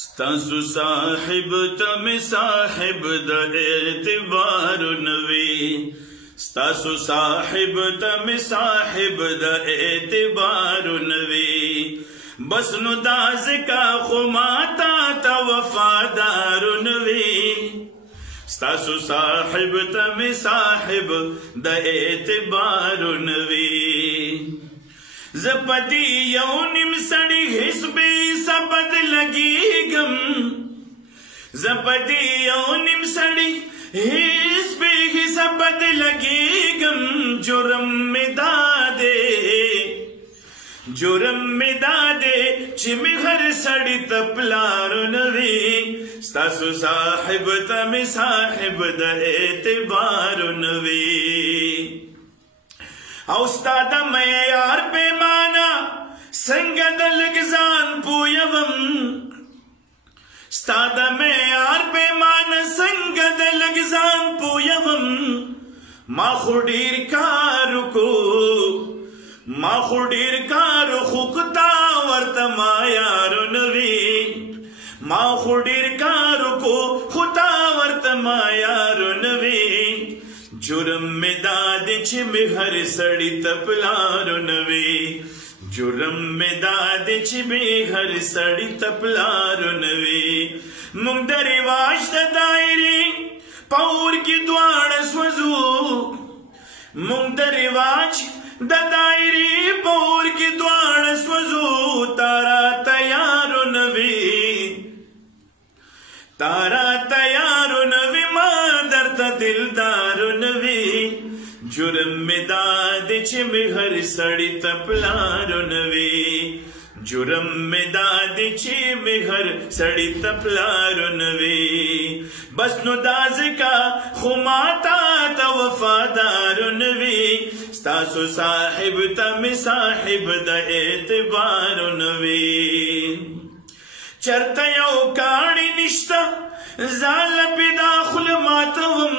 ستاسو صاحب تم صاحب د اعتبار نوی ستاسو صاحب تم صاحب د اعتبار نوی بس نو داز کا خماتا تا وفادار نوی ستاسو صاحب تم صاحب د اعتبار نوی زپتی یو نیم سڑی حسبی سبد لگی گم زپتی یو نیم سڑی حسبی سبد لگی گم جرم میں دادے چی می ہر سڑی تپلارو نوی ستاسو صاحب تم صاحب دا اعتبار نوی او استاد معیار پیمانا سنگ دلگ زان پویوم استاد معیار پیمانا سنگ دلگ زان پویوم ما خودیر کارو خوکتا ورتما یارو نوی ما خودیر کارو کو خطا ورتما یارو نوی جرم میں داد چھ میں ہر سڑی تپلارو نوی جرم میں داد چھ میں ہر سڑی تپلارو نوی مونگ در رواج دا دائری پور کی دوار سوزو مونگ در رواج دا دائری پور کی دوار سوزو تارا تیارو نوی مادر تا دلدارو نوی جرم میں داد چھ میں ہر سڑی تپلارو نوی جرم میں داد چھ میں ہر سڑی تپلارو نوی بس نو داز کا خماتا تا وفادارو نوی ستاسو صاحب تم صاحب دا اعتبارو نوی چرتا یو کانی نشتا زال پیدا خل ماتوم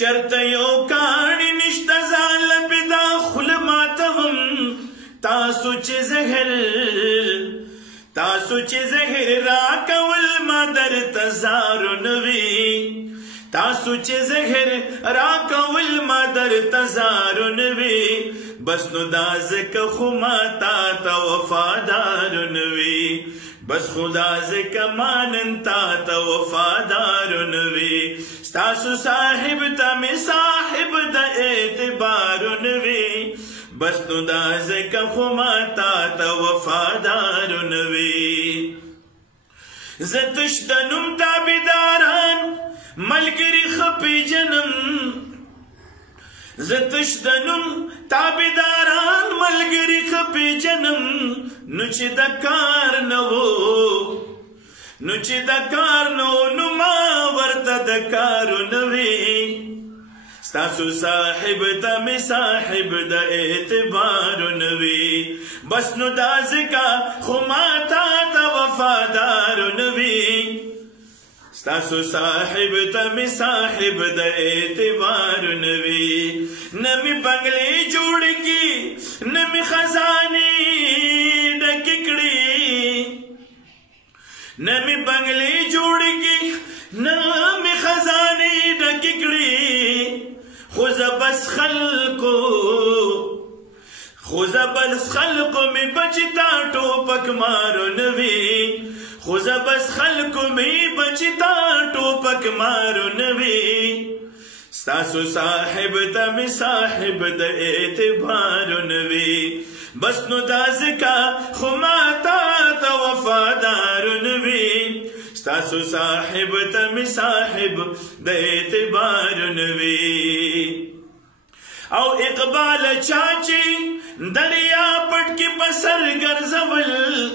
چرتا یو کانی نشتا زال پیدا خل ماتوم تاسو چه زہر راکول مادر تزارو نوی تاسو چه زہر راکول مادر تزارو نوی بس نو دازک خماتا تا وفادارو نوی بس خدا زکا ماننتا تا وفادارو نوی ستاسو صاحب تا میں صاحب دا اعتبارو نوی بس نو دازکا خماتا تا وفادارو نوی زتش دنم تابداران ملگری خپی جنم زتش دنم تابداران ملگری خپی جنم نوچی دکار نو نما ورطا دکارو نوی ستاسو صاحب تا میں صاحب دا اعتبارو نوی بس نو دازکا خماتا تا وفادارو نوی ستاسو صاحب تا میں صاحب دا اعتبارو نوی نمی بنگلی جوڑ کی نمی خزانی نمی بنگلی جوڑ کی نمی خزانی ڈککڑی خوزا بس خلقو میں بچتا ٹوپک مارو نوی خوزا بس خلقو میں بچتا ٹوپک مارو نوی ستاسو صاحب تا میں صاحب دا اعتبارو نوی بس نو دازکا خماتا تا وفادارو نوی ستاسو صاحب تا میں صاحب دا اعتبارو نوی او اقبال چاچی دریا پٹ کی پسر گرزول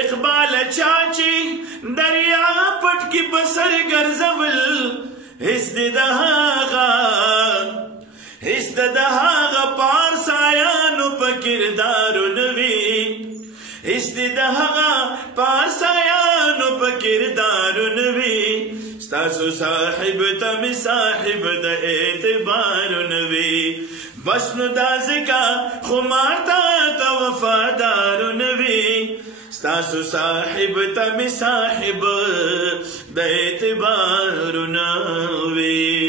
اقبال چاچی دریا پٹ کی پسر گرزول حسد دہاغا پارسایانو پا کردارو نوی حسد دہاغا پارسایانو پا کردارو نوی ستاسو صاحب تا میں صاحب دا اعتبارو نوی بس نو دازکا خمارتا تا وفادارو نوی स्तासु साहिब तमी साहिब द एतबार न वे